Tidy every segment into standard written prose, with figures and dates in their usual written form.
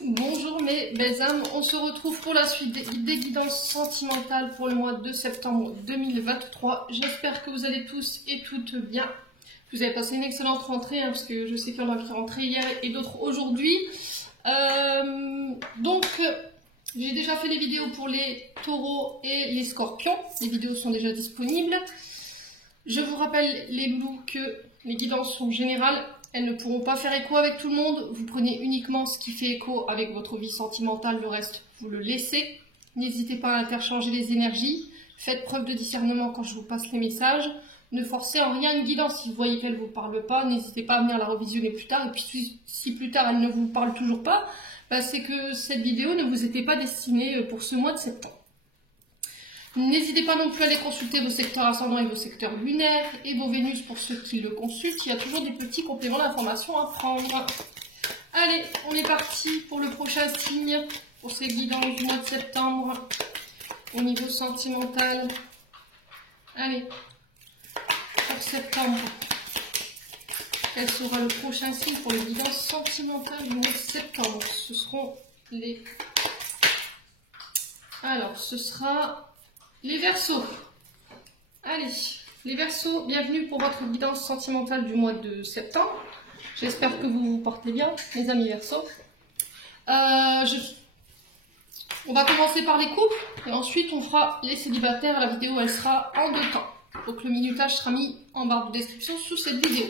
Bonjour mes belles âmes, on se retrouve pour la suite des guidances sentimentales pour le mois de septembre 2023. J'espère que vous allez tous et toutes bien. Vous avez passé une excellente rentrée, parce que je sais qu'il y en a qui sont rentrés hier et d'autres aujourd'hui. J'ai déjà fait les vidéos pour les taureaux et les scorpions. Les vidéos sont déjà disponibles. Je vous rappelle les loups que les guidances sont générales. Elles ne pourront pas faire écho avec tout le monde. Vous prenez uniquement ce qui fait écho avec votre vie sentimentale. Le reste, vous le laissez. N'hésitez pas à interchanger les énergies. Faites preuve de discernement quand je vous passe les messages. Ne forcez en rien une guidance. Si vous voyez qu'elle ne vous parle pas, n'hésitez pas à venir la revisionner plus tard. Et puis si plus tard elle ne vous parle toujours pas, c'est que cette vidéo ne vous était pas destinée pour ce mois de septembre. N'hésitez pas non plus à aller consulter vos secteurs ascendants et vos secteurs lunaires et vos Vénus pour ceux qui le consultent. Il y a toujours des petits compléments d'informations à prendre. Allez, on est parti pour le prochain signe, pour ces guidances du mois de septembre, au niveau sentimental. Allez, pour septembre, quel sera le prochain signe pour les guidances sentimentales du mois de septembre? Ce seront les... Alors, ce sera... les Verseaux. Allez, les Verseaux, bienvenue pour votre guidance sentimentale du mois de septembre. J'espère que vous vous portez bien, mes amis Verseaux. On va commencer par les couples et ensuite on fera les célibataires. La vidéo, elle sera en deux temps. Donc le minutage sera mis en barre de description sous cette vidéo.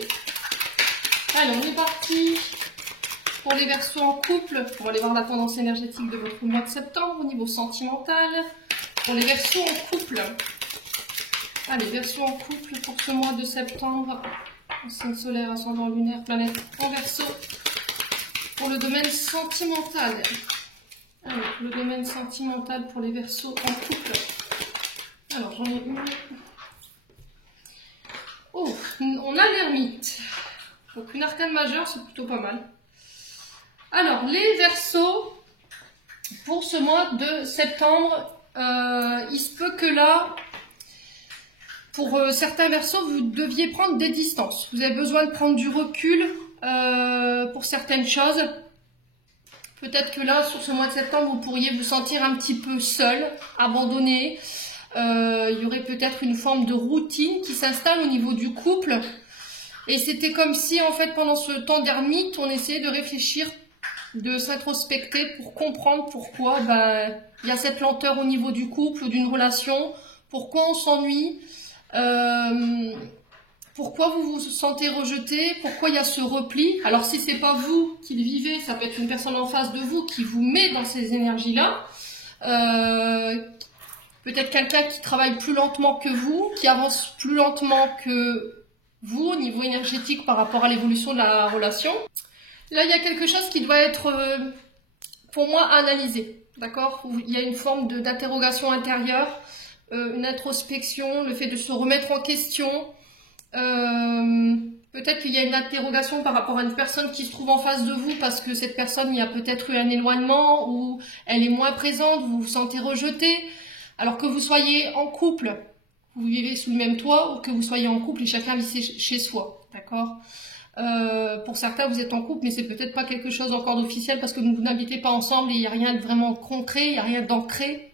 Allez, on est parti pour les Verseaux en couple. On va aller voir la tendance énergétique de votre mois de septembre au niveau sentimental. Pour les Verseaux en couple. Allez, Verseaux en couple pour ce mois de septembre. Signe solaire, ascendant lunaire, planète en Verseau. Pour le domaine sentimental. Allez, le domaine sentimental pour les Verseaux en couple. Alors, j'en ai une. Oh, on a l'ermite. Donc, une arcane majeure, c'est plutôt pas mal. Alors, les Verseaux, pour ce mois de septembre, il se peut que là, pour certains Verseaux, vous deviez prendre des distances. Vous avez besoin de prendre du recul pour certaines choses. Peut-être que là, sur ce mois de septembre, vous pourriez vous sentir un petit peu seul, abandonné. Il y aurait peut-être une forme de routine qui s'installe au niveau du couple. Et c'était comme si, en fait, pendant ce temps d'ermite, on essayait de réfléchir, de s'introspecter pour comprendre pourquoi il y a cette lenteur au niveau du couple ou d'une relation, pourquoi on s'ennuie, pourquoi vous vous sentez rejeté, pourquoi il y a ce repli. Alors si c'est pas vous qui le vivez, ça peut être une personne en face de vous qui vous met dans ces énergies-là. Peut-être quelqu'un qui travaille plus lentement que vous, qui avance plus lentement que vous au niveau énergétique par rapport à l'évolution de la relation. Là, il y a quelque chose qui doit être, pour moi, analysé, d'accord? Il y a une forme d'interrogation intérieure, une introspection, le fait de se remettre en question. Peut-être qu'il y a une interrogation par rapport à une personne qui se trouve en face de vous parce que cette personne, il y a peut-être eu un éloignement ou elle est moins présente, vous vous sentez rejeté. Alors que vous soyez en couple, vous vivez sous le même toit, ou que vous soyez en couple et chacun vit chez soi, d'accord? Pour certains, vous êtes en couple, mais c'est peut-être pas quelque chose encore d'officiel parce que vous n'habitez pas ensemble et il n'y a rien de vraiment concret, il n'y a rien d'ancré.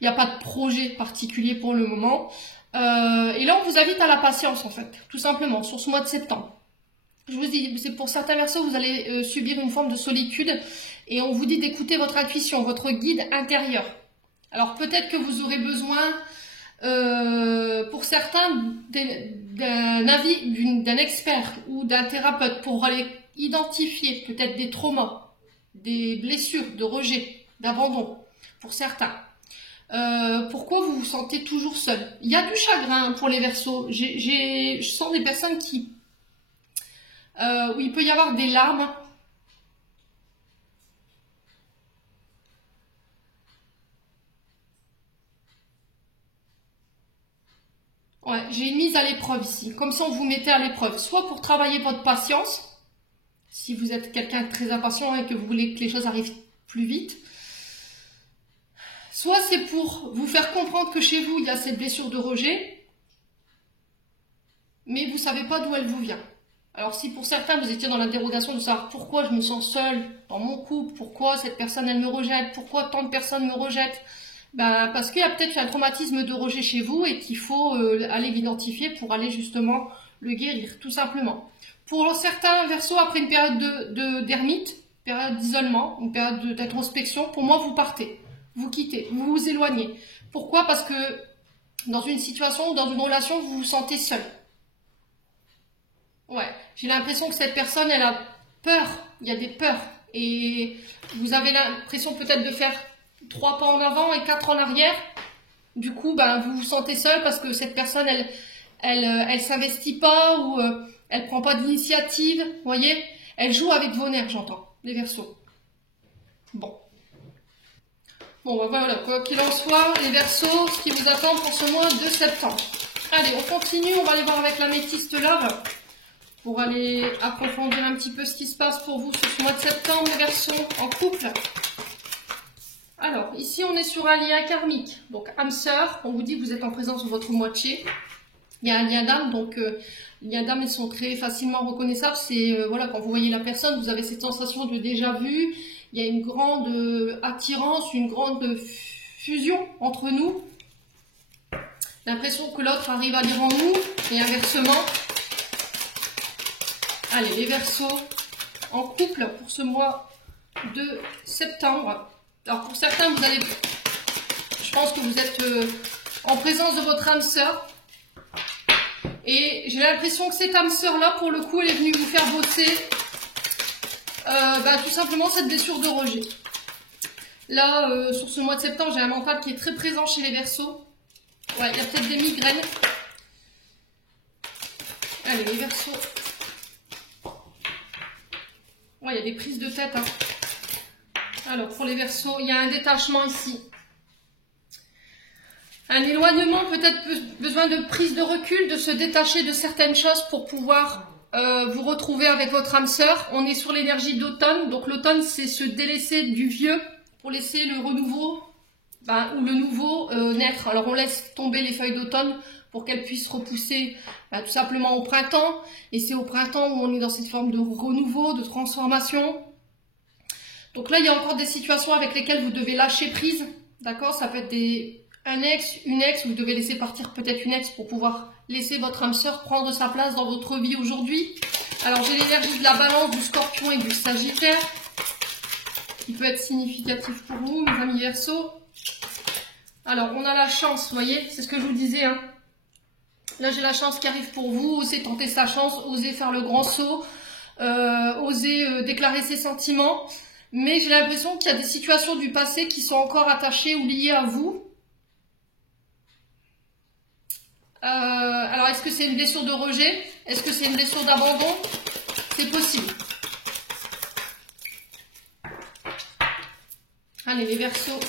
Il n'y a pas de projet particulier pour le moment. Et là, on vous invite à la patience, en fait, tout simplement, sur ce mois de septembre. Je vous dis, c'est pour certains Verseaux, vous allez subir une forme de solitude et on vous dit d'écouter votre intuition, votre guide intérieur. Alors, peut-être que vous aurez besoin... pour certains, d'un avis d'un expert ou d'un thérapeute pour aller identifier peut-être des traumas, des blessures de rejet, d'abandon, pour certains. Pourquoi vous vous sentez toujours seul? Il y a du chagrin pour les Verseaux. Je sens des personnes qui... où il peut y avoir des larmes. Ouais, j'ai une mise à l'épreuve ici. Comme ça, on vous mettait à l'épreuve. Soit pour travailler votre patience, si vous êtes quelqu'un de très impatient et que vous voulez que les choses arrivent plus vite. Soit c'est pour vous faire comprendre que chez vous, il y a cette blessure de rejet, mais vous ne savez pas d'où elle vous vient. Alors si pour certains vous étiez dans l'interrogation de savoir pourquoi je me sens seule dans mon couple, pourquoi cette personne elle me rejette, pourquoi tant de personnes me rejettent, ben, parce qu'il y a peut-être un traumatisme de rejet chez vous et qu'il faut aller l'identifier pour aller justement le guérir, tout simplement. Pour certains Verseaux, après une période d'ermite, période d'isolement, une période d'introspection, pour moi vous partez, vous quittez, vous vous éloignez. Pourquoi? Parce que dans une situation ou dans une relation, vous vous sentez seul. Ouais, j'ai l'impression que cette personne, elle a peur, il y a des peurs. Et vous avez l'impression peut-être de faire 3 pas en avant et 4 en arrière. Du coup, ben, vous vous sentez seul parce que cette personne, elle s'investit pas ou elle prend pas d'initiative, vous voyez. Elle joue avec vos nerfs, j'entends, les Verseaux. Bon. Bon, ben voilà, quoi qu'il en soit, les Verseaux, ce qui vous attend pour ce mois de septembre. Allez, on continue, on va aller voir avec l'améthyste love pour aller approfondir un petit peu ce qui se passe pour vous sur ce mois de septembre, les Verseaux, en couple. Alors, ici, on est sur un lien karmique. Donc, âme sœur, on vous dit que vous êtes en présence de votre moitié. Il y a un lien d'âme, donc les liens d'âme, ils sont très facilement reconnaissables. C'est, voilà, quand vous voyez la personne, vous avez cette sensation de déjà vu. Il y a une grande attirance, une grande fusion entre nous. L'impression que l'autre arrive à lire en nous, et inversement. Allez, les Verseaux en couple pour ce mois de septembre. Alors pour certains, vous allez, je pense que vous êtes en présence de votre âme sœur. Et j'ai l'impression que cette âme sœur là, pour le coup, elle est venue vous faire bosser tout simplement cette blessure de rejet. Là, sur ce mois de septembre, j'ai un mental qui est très présent chez les Verseaux. Ouais, il y a peut-être des migraines. Allez, les Verseaux. Ouais, il y a des prises de tête. Hein. Alors, pour les Verseaux, il y a un détachement ici. Un éloignement, peut-être besoin de prise de recul, de se détacher de certaines choses pour pouvoir vous retrouver avec votre âme sœur. On est sur l'énergie d'automne. Donc, l'automne, c'est se délaisser du vieux pour laisser le renouveau ou le nouveau naître. Alors, on laisse tomber les feuilles d'automne pour qu'elles puissent repousser tout simplement au printemps. Et c'est au printemps où on est dans cette forme de renouveau, de transformation. Donc là, il y a encore des situations avec lesquelles vous devez lâcher prise. D'accord? Ça peut être un ex, une ex. Vous devez laisser partir peut-être une ex pour pouvoir laisser votre âme sœur prendre sa place dans votre vie aujourd'hui. Alors, j'ai l'énergie de la Balance, du Scorpion et du Sagittaire, qui peut être significatif pour vous, mes amis Verseaux. Alors, on a la chance, vous voyez, c'est ce que je vous disais, hein. Là, j'ai la chance qui arrive pour vous. Osez tenter sa chance, osez faire le grand saut, osez déclarer ses sentiments. Mais j'ai l'impression qu'il y a des situations du passé qui sont encore attachées ou liées à vous. Alors, est-ce que c'est une blessure de rejet? Est-ce que c'est une blessure d'abandon? C'est possible. Allez, les Verseaux.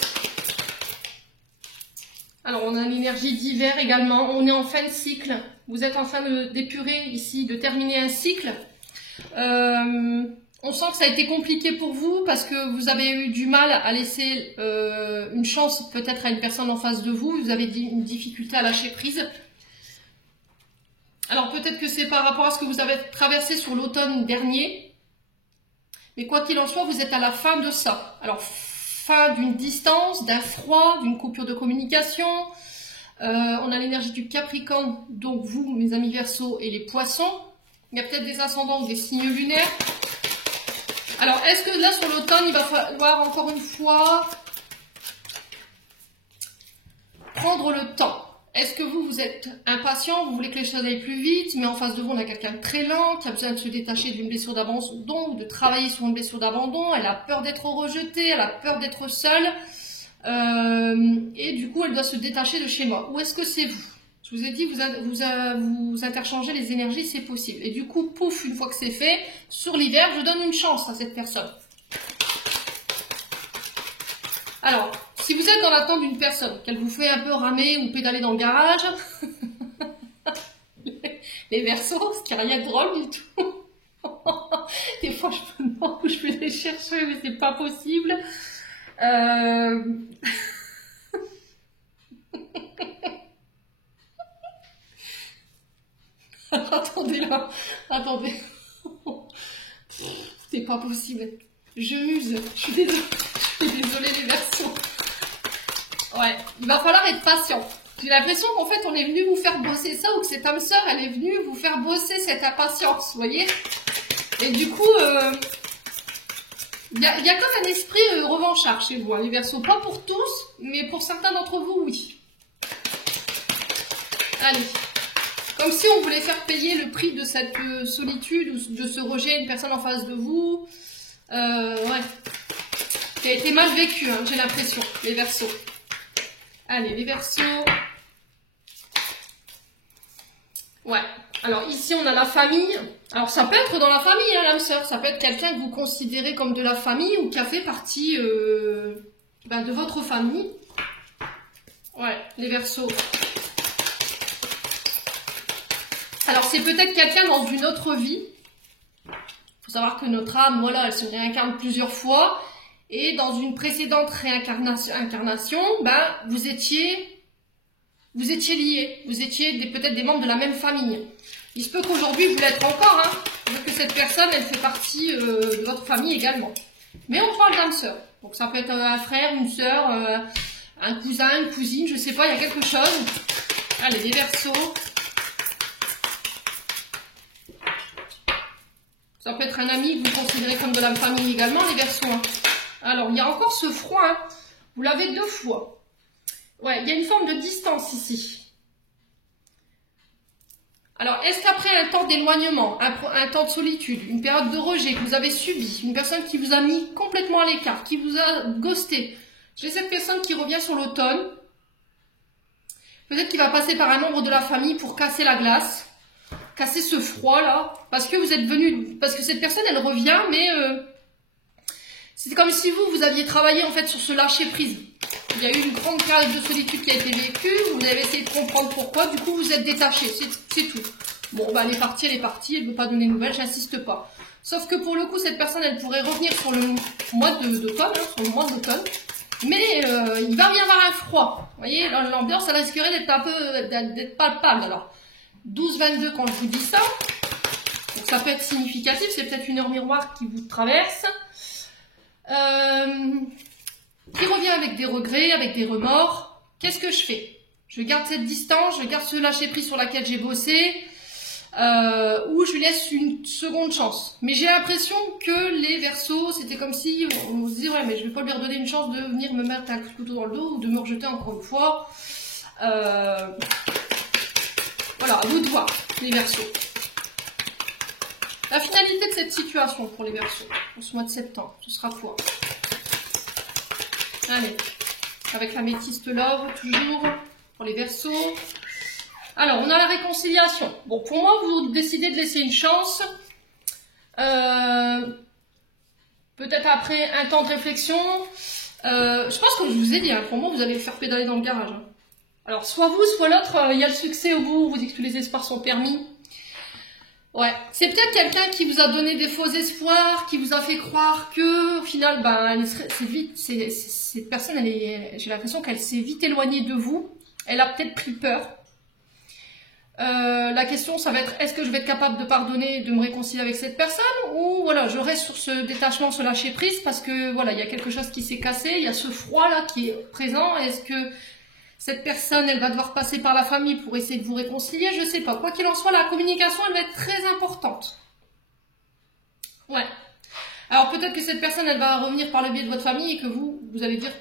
Alors, on a l'énergie d'hiver également. On est en fin de cycle. Vous êtes en train d'épurer ici, de terminer un cycle. On sent que ça a été compliqué pour vous parce que vous avez eu du mal à laisser une chance peut-être à une personne en face de vous. Vous avez une difficulté à lâcher prise. Alors peut-être que c'est par rapport à ce que vous avez traversé sur l'automne dernier. Mais quoi qu'il en soit, vous êtes à la fin de ça. Alors fin d'une distance, d'un froid, d'une coupure de communication. On a l'énergie du Capricorne, donc vous, mes amis Verseaux, et les Poissons. Il y a peut-être des ascendants ou des signes lunaires. Alors, est-ce que là, sur l'automne, il va falloir encore une fois prendre le temps? Est-ce que vous êtes impatient, vous voulez que les choses aillent plus vite, mais en face de vous, on a quelqu'un de très lent, qui a besoin de se détacher d'une blessure d'abandon, ou de travailler sur une blessure d'abandon, elle a peur d'être rejetée, elle a peur d'être seule, et du coup, elle doit se détacher de chez moi. Ou est-ce que c'est vous? Je vous ai dit, vous interchangez les énergies, c'est possible. Et du coup, pouf, une fois que c'est fait, sur l'hiver, je donne une chance à cette personne. Alors, si vous êtes dans l'attente d'une personne, qu'elle vous fait un peu ramer ou pédaler dans le garage, les Verseaux, ce qui n'a rien de drôle du tout. Des fois, je me demande où je vais les chercher, mais c'est pas possible. Attendez là, attendez. C'est pas possible. Je muse. Je suis désolée. Je suis désolée les Verseaux. Ouais, il va falloir être patient. J'ai l'impression qu'en fait, on est venu vous faire bosser ça ou que cette âme sœur, elle est venue vous faire bosser cette impatience, vous voyez. Et du coup, il y a comme un esprit revanchard chez vous, hein, les Verseaux. Pas pour tous, mais pour certains d'entre vous, oui. Allez. Comme si on voulait faire payer le prix de cette solitude ou de ce rejet à une personne en face de vous. Ouais. Qui a été mal vécu, hein, j'ai l'impression, les Verseaux. Allez, les Verseaux. Ouais. Alors ici, on a la famille. Alors ça peut être dans la famille, hein, l'âme sœur. Ça peut être quelqu'un que vous considérez comme de la famille ou qui a fait partie de votre famille. Ouais, les Verseaux. Alors c'est peut-être quelqu'un dans une autre vie. Il faut savoir que notre âme, voilà, elle se réincarne plusieurs fois. Et dans une précédente réincarnation, vous étiez liés. Vous étiez peut-être des membres de la même famille. Il se peut qu'aujourd'hui, vous l'êtes encore, hein, vu que cette personne, elle fait partie de votre famille également. Mais on parle d'âme sœur. Donc ça peut être un frère, une sœur, un cousin, une cousine, je sais pas, il y a quelque chose. Allez, les Verseaux. Ça peut être un ami que vous considérez comme de la famille également, les Verseaux. Hein. Alors, il y a encore ce froid. Hein. Vous l'avez 2 fois. Ouais, il y a une forme de distance ici. Alors, est-ce qu'après un temps d'éloignement, un temps de solitude, une période de rejet que vous avez subi, une personne qui vous a mis complètement à l'écart, qui vous a ghosté, j'ai cette personne qui revient sur l'automne, peut-être qu'il va passer par un membre de la famille pour casser la glace, casser ce froid là, parce que vous êtes venu, parce que cette personne elle revient, mais c'est comme si vous aviez travaillé en fait sur ce lâcher prise. Il y a eu une grande période de solitude qui a été vécue, vous avez essayé de comprendre pourquoi, du coup vous êtes détaché, c'est tout. Bon, elle est partie, elle ne veut pas donner de nouvelles, j'insiste pas. Sauf que pour le coup, cette personne, elle pourrait revenir sur le mois d'automne, hein, sur le mois d'automne, mais il va y avoir un froid. Vous voyez, l'ambiance, elle risquerait d'être un peu, d'être palpable. Alors, 12-22 quand je vous dis ça, donc ça peut être significatif, c'est peut-être une heure miroir qui vous traverse. Qui revient avec des regrets, avec des remords. Qu'est-ce que je fais? Je garde cette distance, je garde ce lâcher-prise sur laquelle j'ai bossé, ou je lui laisse une seconde chance. Mais j'ai l'impression que les Verseaux, c'était comme si on se disait, ouais, mais je vais pas lui redonner une chance de venir me mettre un couteau dans le dos ou de me rejeter encore une fois. Voilà, à vous de voir, les Verseaux. La finalité de cette situation pour les Verseaux, pour ce mois de septembre, ce sera quoi? Allez, avec l'améthyste love, toujours, pour les Verseaux. Alors, on a la réconciliation. Bon, pour moi, vous décidez de laisser une chance. Peut-être après un temps de réflexion. Je pense que je vous ai dit, hein, pour moi, vous allez le faire pédaler dans le garage. Hein. Alors, soit vous, soit l'autre, il y a le succès au bout, vous dites que tous les espoirs sont permis. Ouais, c'est peut-être quelqu'un qui vous a donné des faux espoirs, qui vous a fait croire que, au final, cette personne, j'ai l'impression qu'elle s'est vite éloignée de vous. Elle a peut-être pris peur. La question, ça va être, est-ce que je vais être capable de pardonner, de me réconcilier avec cette personne, ou voilà, je reste sur ce détachement, ce lâcher prise, parce que voilà, il y a quelque chose qui s'est cassé, il y a ce froid là qui est présent. Est-ce que cette personne, elle va devoir passer par la famille pour essayer de vous réconcilier? Je sais pas. Quoi qu'il en soit, la communication, elle va être très importante. Ouais. Alors peut-être que cette personne, elle va revenir par le biais de votre famille et que vous allez dire,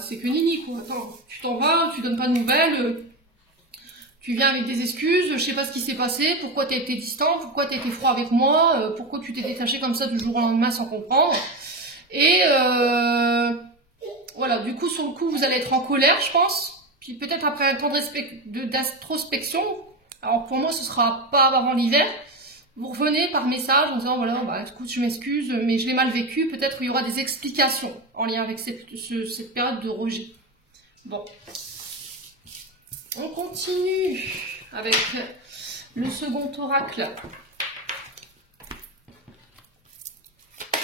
c'est que nini, quoi. Attends, tu t'en vas, tu donnes pas de nouvelles, tu viens avec des excuses, je sais pas ce qui s'est passé, pourquoi t'as été distant, pourquoi t'as été froid avec moi, pourquoi tu t'es détaché comme ça du jour au lendemain sans comprendre. Et voilà, du coup, sur le coup, vous allez être en colère, je pense. Puis peut-être après un temps d'introspection, alors pour moi ce sera pas avant l'hiver, vous revenez par message en disant voilà, écoute, je m'excuse, mais je l'ai mal vécu, peut-être qu'il y aura des explications en lien avec cette période de rejet. Bon, on continue avec le second oracle.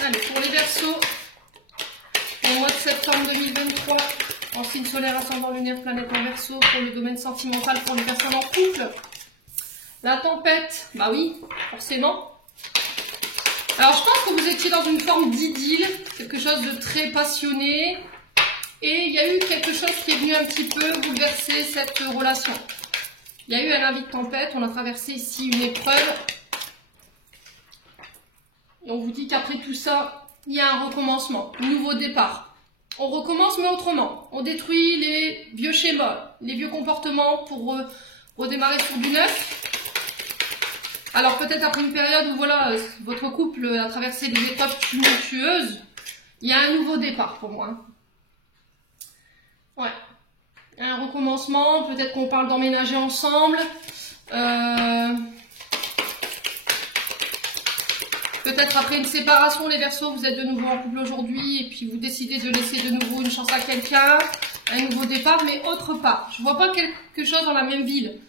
Allez, pour les Verseaux, au mois de septembre 2023, en signe solaire, ascendant lunaire, planète en Verseau, pour le domaine sentimental, pour les personnes en couple. La tempête, bah oui, forcément. Alors, je pense que vous étiez dans une forme d'idylle, quelque chose de très passionné. Et il y a eu quelque chose qui est venu un petit peu bouleverser cette relation. Il y a eu un avis de tempête, on a traversé ici une épreuve. Et on vous dit qu'après tout ça, il y a un recommencement, un nouveau départ. On recommence mais autrement. On détruit les vieux schémas, les vieux comportements pour redémarrer sur du neuf. Alors peut-être après une période où voilà, votre couple a traversé des étapes tumultueuses, il y a un nouveau départ pour moi. Ouais. Un recommencement, peut-être qu'on parle d'emménager ensemble. Peut-être après une séparation, les Verseaux, vous êtes de nouveau en couple aujourd'hui et puis vous décidez de laisser de nouveau une chance à quelqu'un, un nouveau départ, mais autre part. Je vois pas quelque chose dans la même ville.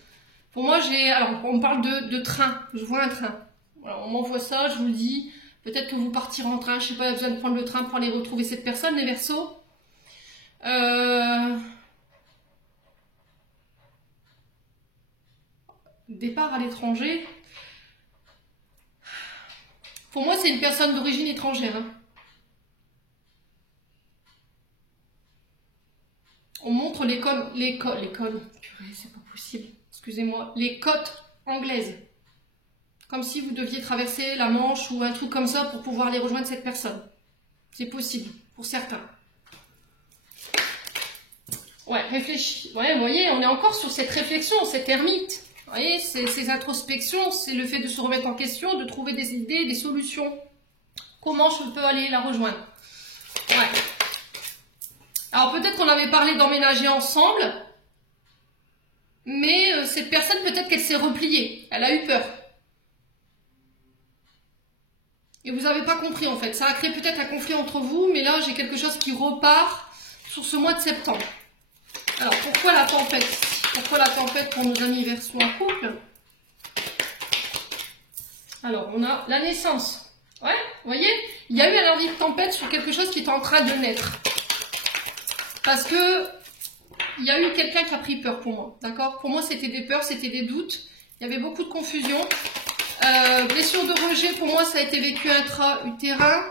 Pour moi, alors on parle de train, je vois un train. Alors, on m'envoie ça, je vous le dis, peut-être que vous partirez en train, je sais pas, vous allez prendre le train pour aller retrouver cette personne, les Verseaux. Départ à l'étranger. Pour moi, c'est une personne d'origine étrangère. Hein. On montre l'école, purée, c'est pas possible, excusez-moi, les côtes anglaises. Comme si vous deviez traverser la Manche ou un truc comme ça pour pouvoir aller rejoindre cette personne. C'est possible, pour certains. Ouais, réfléchis. Ouais, vous voyez, on est encore sur cette réflexion, cette ermite. Vous voyez, ces introspections, c'est le fait de se remettre en question, de trouver des idées, des solutions. Comment je peux aller la rejoindre? Ouais. Alors peut-être qu'on avait parlé d'emménager ensemble, mais cette personne, peut-être qu'elle s'est repliée. Elle a eu peur. Et vous n'avez pas compris en fait. Ça a créé peut-être un conflit entre vous, mais là j'ai quelque chose qui repart sur ce mois de septembre. Alors pourquoi la tempête? Pourquoi la tempête pour nos amis Verseaux en couple? Alors on a la naissance. Ouais, vous voyez, il y a eu un avis de tempête sur quelque chose qui est en train de naître. Parce que il y a eu quelqu'un qui a pris peur pour moi. D'accord? Pour moi c'était des peurs, c'était des doutes. Il y avait beaucoup de confusion. Blessure de rejet, pour moi, ça a été vécu intra-utérin.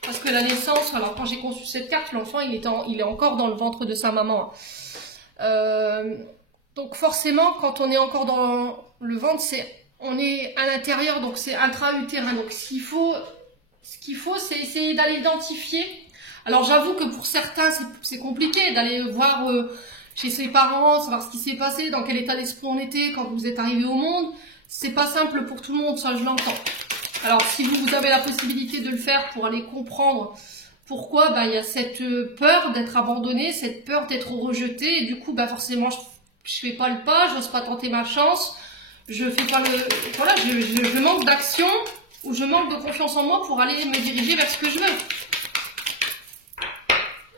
Parce que la naissance, alors quand j'ai conçu cette carte, l'enfant, il est encore dans le ventre de sa maman. Donc forcément, quand on est encore dans le ventre, on est à l'intérieur, donc c'est intra-utérin. Donc ce qu'il faut, c'est essayer d'aller identifier. Alors j'avoue que pour certains, c'est compliqué d'aller voir chez ses parents, savoir ce qui s'est passé, dans quel état d'esprit on était quand vous êtes arrivé au monde. C'est pas simple pour tout le monde, ça je l'entends. Alors si vous avez la possibilité de le faire pour aller comprendre pourquoi il y a cette peur d'être abandonné, cette peur d'être rejeté, et du coup forcément je fais pas le pas, j'ose pas tenter ma chance, je fais pas voilà, je manque d'action ou je manque de confiance en moi pour aller me diriger vers ce que je veux.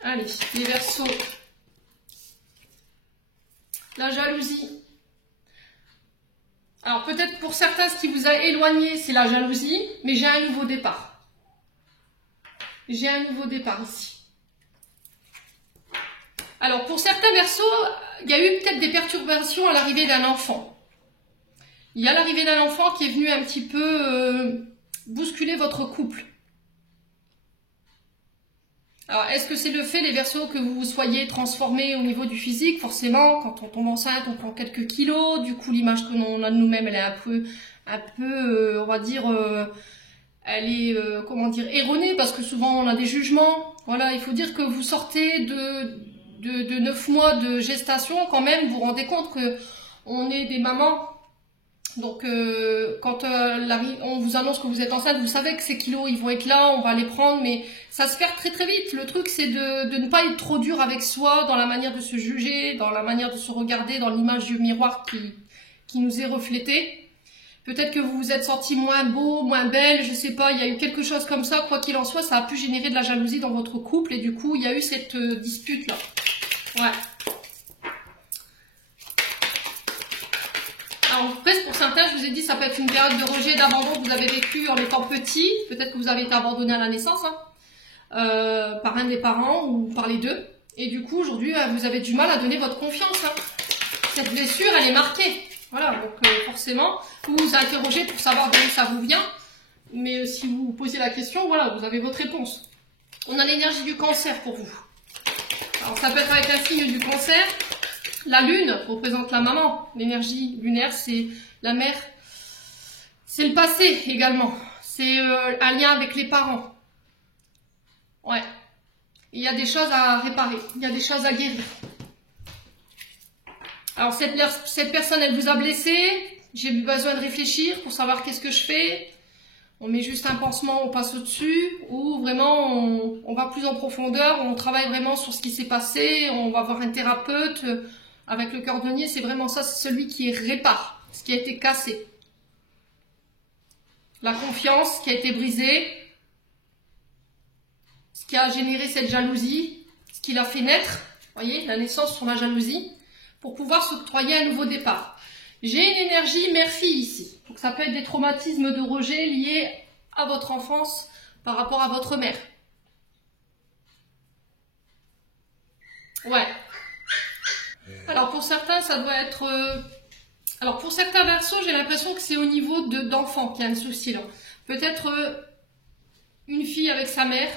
Allez, les Verseaux. La jalousie. Alors peut-être pour certains, ce qui vous a éloigné, c'est la jalousie, mais j'ai un nouveau départ. J'ai un nouveau départ ici. Alors pour certains Verseaux, il y a eu peut-être des perturbations à l'arrivée d'un enfant. Il y a l'arrivée d'un enfant qui est venu un petit peu bousculer votre couple. Alors, est-ce que c'est le fait, les Verseaux, que vous soyez transformés au niveau du physique? Forcément, quand on tombe enceinte, on prend quelques kilos. Du coup, l'image que l'on a de nous-mêmes, elle est un peu, on va dire, elle est, comment dire, erronée, parce que souvent, on a des jugements. Voilà, il faut dire que vous sortez de 9 mois de gestation, quand même, vous vous rendez compte que on est des mamans. Donc, quand on vous annonce que vous êtes enceinte, vous savez que ces kilos, ils vont être là, on va les prendre, mais ça se perd très très vite. Le truc, c'est de ne pas être trop dur avec soi, dans la manière de se juger, dans la manière de se regarder, dans l'image du miroir qui nous est reflétée. Peut-être que vous vous êtes senti moins beau, moins belle, je sais pas, il y a eu quelque chose comme ça, quoi qu'il en soit, ça a pu générer de la jalousie dans votre couple, et du coup, il y a eu cette dispute-là. Ouais. Alors, presque pour certains, je vous ai dit, ça peut être une période de rejet, d'abandon que vous avez vécu en étant petit. Peut-être que vous avez été abandonné à la naissance, par un des parents ou par les deux. Et du coup, aujourd'hui, vous avez du mal à donner votre confiance. Cette blessure, elle est marquée. Voilà, donc forcément, vous vous interrogez pour savoir d'où ça vous vient. Mais si vous vous posez la question, voilà, vous avez votre réponse. On a l'énergie du cancer pour vous. Alors ça peut être avec un signe du cancer. La lune représente la maman. L'énergie lunaire, c'est la mère. C'est le passé également. C'est un lien avec les parents. Ouais. Il y a des choses à réparer. Il y a des choses à guérir. Alors cette personne, elle vous a blessé. J'ai eu besoin de réfléchir pour savoir qu'est-ce que je fais. On met juste un pansement, on passe au-dessus. Ou vraiment, on va plus en profondeur. On travaille vraiment sur ce qui s'est passé. On va voir un thérapeute. Avec le cordonnier, c'est vraiment ça. C'est celui qui répare ce qui a été cassé. La confiance qui a été brisée. Ce qui a généré cette jalousie. Ce qui l'a fait naître. Vous voyez, la naissance sur la jalousie. Pour pouvoir s'octroyer un nouveau départ. J'ai une énergie mère-fille ici. Donc ça peut être des traumatismes de rejet liés à votre enfance par rapport à votre mère. Ouais. Alors pour certains, ça doit être... Alors pour certains versos, j'ai l'impression que c'est au niveau d'enfant qu'il y a un souci là. Peut-être une fille avec sa mère.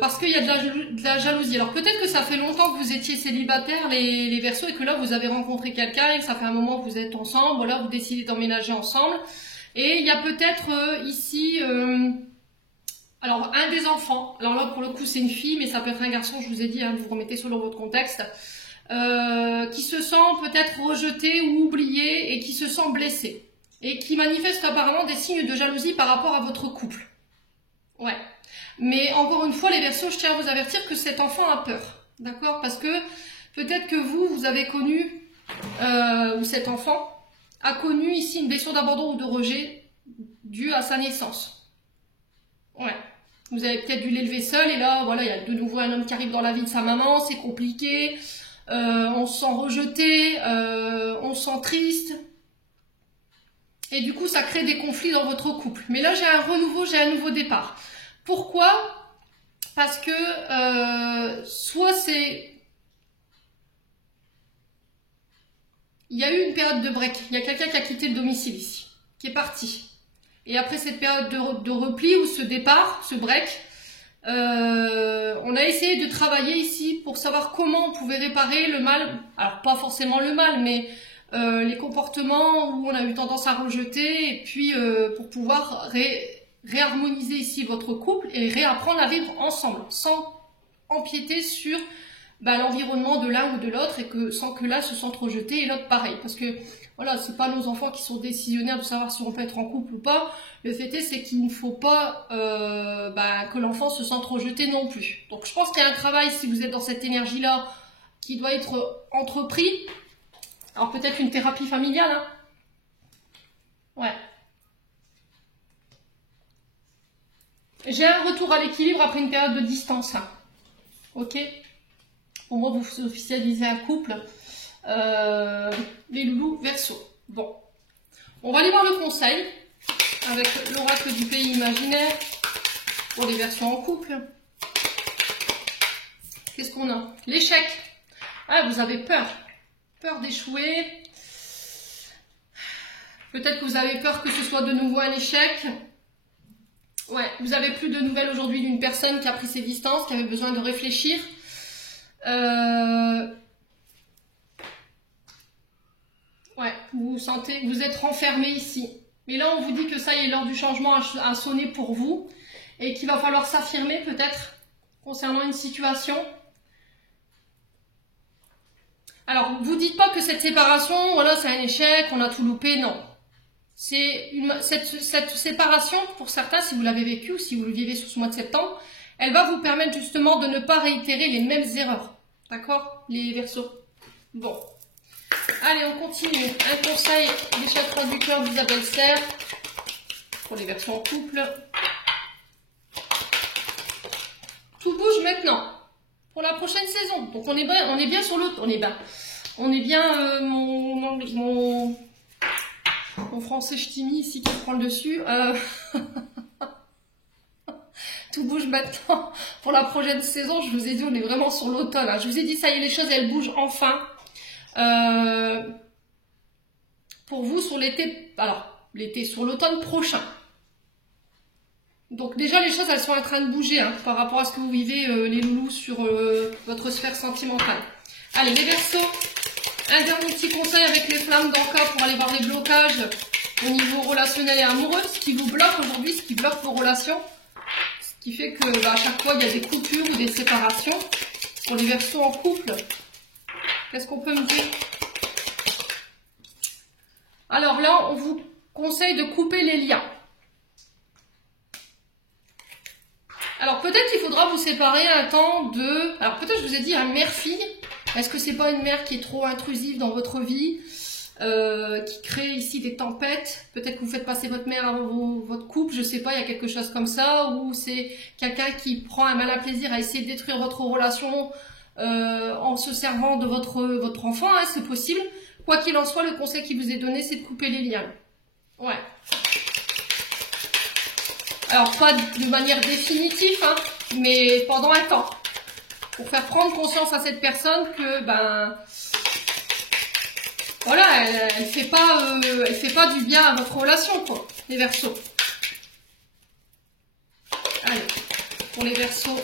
Parce qu'il y a de la jalousie. Alors peut-être que ça fait longtemps que vous étiez célibataire les Verseaux et que là vous avez rencontré quelqu'un et que ça fait un moment que vous êtes ensemble, voilà, vous décidez d'emménager ensemble. Et il y a peut-être ici, alors un des enfants, alors là pour le coup c'est une fille mais ça peut être un garçon, je vous ai dit, hein, vous remettez selon votre contexte, qui se sent peut-être rejeté ou oublié et qui se sent blessé. Et qui manifeste apparemment des signes de jalousie par rapport à votre couple. Ouais. Mais encore une fois, les Verseaux, je tiens à vous avertir que cet enfant a peur. D'accord? Parce que peut-être que vous avez connu, ou cet enfant a connu ici une blessure d'abandon ou de rejet due à sa naissance. Ouais. Vous avez peut-être dû l'élever seul et là, voilà, il y a de nouveau un homme qui arrive dans la vie de sa maman, c'est compliqué, on se sent rejeté, on se sent triste. Et du coup, ça crée des conflits dans votre couple. Mais là, j'ai un renouveau, j'ai un nouveau départ. Pourquoi? Parce que soit c'est... Il y a eu une période de break. Il y a quelqu'un qui a quitté le domicile ici, qui est parti. Et après cette période de repli ou ce départ, ce break, on a essayé de travailler ici pour savoir comment on pouvait réparer le mal. Alors pas forcément le mal, mais les comportements où on a eu tendance à rejeter. Et puis pour pouvoir réharmoniser ici votre couple et réapprendre à vivre ensemble sans empiéter sur l'environnement de l'un ou de l'autre et que sans que l'un se sente rejeté et l'autre pareil, parce que voilà, c'est pas nos enfants qui sont décisionnaires de savoir si on peut être en couple ou pas. Le fait est c'est qu'il ne faut pas que l'enfant se sente rejeté non plus. Donc je pense qu'il y a un travail, si vous êtes dans cette énergie là, qui doit être entrepris. Alors peut-être une thérapie familiale, hein. Ouais. J'ai un retour à l'équilibre après une période de distance. Hein. Ok. Pour moi, vous officialisez un couple. Les loulous Verseaux. Bon. On va aller voir le conseil avec l'oracle du pays imaginaire pour les versions en couple. Qu'est-ce qu'on a? L'échec. Ah, vous avez peur. Peur d'échouer. Peut-être que vous avez peur que ce soit de nouveau un échec. Ouais, vous avez plus de nouvelles aujourd'hui d'une personne qui a pris ses distances, qui avait besoin de réfléchir. Ouais, vous sentez, vous êtes renfermé ici. Mais là, on vous dit que ça y est, l'heure du changement a sonné pour vous et qu'il va falloir s'affirmer peut-être concernant une situation. Alors, vous dites pas que cette séparation, voilà, c'est un échec, on a tout loupé, non. Cette séparation, pour certains, si vous l'avez vécu ou si vous le vivez sur ce mois de septembre, elle va vous permettre justement de ne pas réitérer les mêmes erreurs. D'accord? Les Verseaux. Bon. Allez, on continue. Un conseil des chakras du cœur d'Isabelle Serre pour les versions en couple. Tout bouge maintenant pour la prochaine saison. Donc on est bien sur l'autre. On est bien mon français ch'timi ici qui prend le dessus. Tout bouge maintenant pour la prochaine saison. Je vous ai dit, on est vraiment sur l'automne. Hein. Je vous ai dit, ça y est, les choses, elles bougent enfin. Pour vous, sur l'été, alors, l'été, sur l'automne prochain. Donc déjà, les choses, elles sont en train de bouger hein, par rapport à ce que vous vivez, les loulous, sur votre sphère sentimentale. Allez, les Verseaux, un dernier petit conseil avec les flammes d'Anka pour aller voir les blocages au niveau relationnel et amoureux, ce qui vous bloque aujourd'hui, ce qui bloque vos relations, ce qui fait que à chaque fois, il y a des coupures ou des séparations. Pour les Verseaux en couple, qu'est-ce qu'on peut me dire? Alors là, on vous conseille de couper les liens. Alors peut-être qu'il faudra vous séparer un temps de... Alors peut-être je vous ai dit un mère-fille. Est-ce que c'est pas une mère qui est trop intrusive dans votre vie, qui crée ici des tempêtes? Peut-être que vous faites passer votre mère avant votre couple, je sais pas, il y a quelque chose comme ça. Ou c'est quelqu'un qui prend un malin plaisir à essayer de détruire votre relation en se servant de votre enfant, hein, c'est possible. Quoi qu'il en soit, le conseil qui vous est donné, c'est de couper les liens. Ouais. Alors, pas de manière définitive, hein, mais pendant un temps. Pour faire prendre conscience à cette personne que, ben, voilà, elle fait pas du bien à votre relation, quoi, les Verseaux. Allez, pour les Verseaux.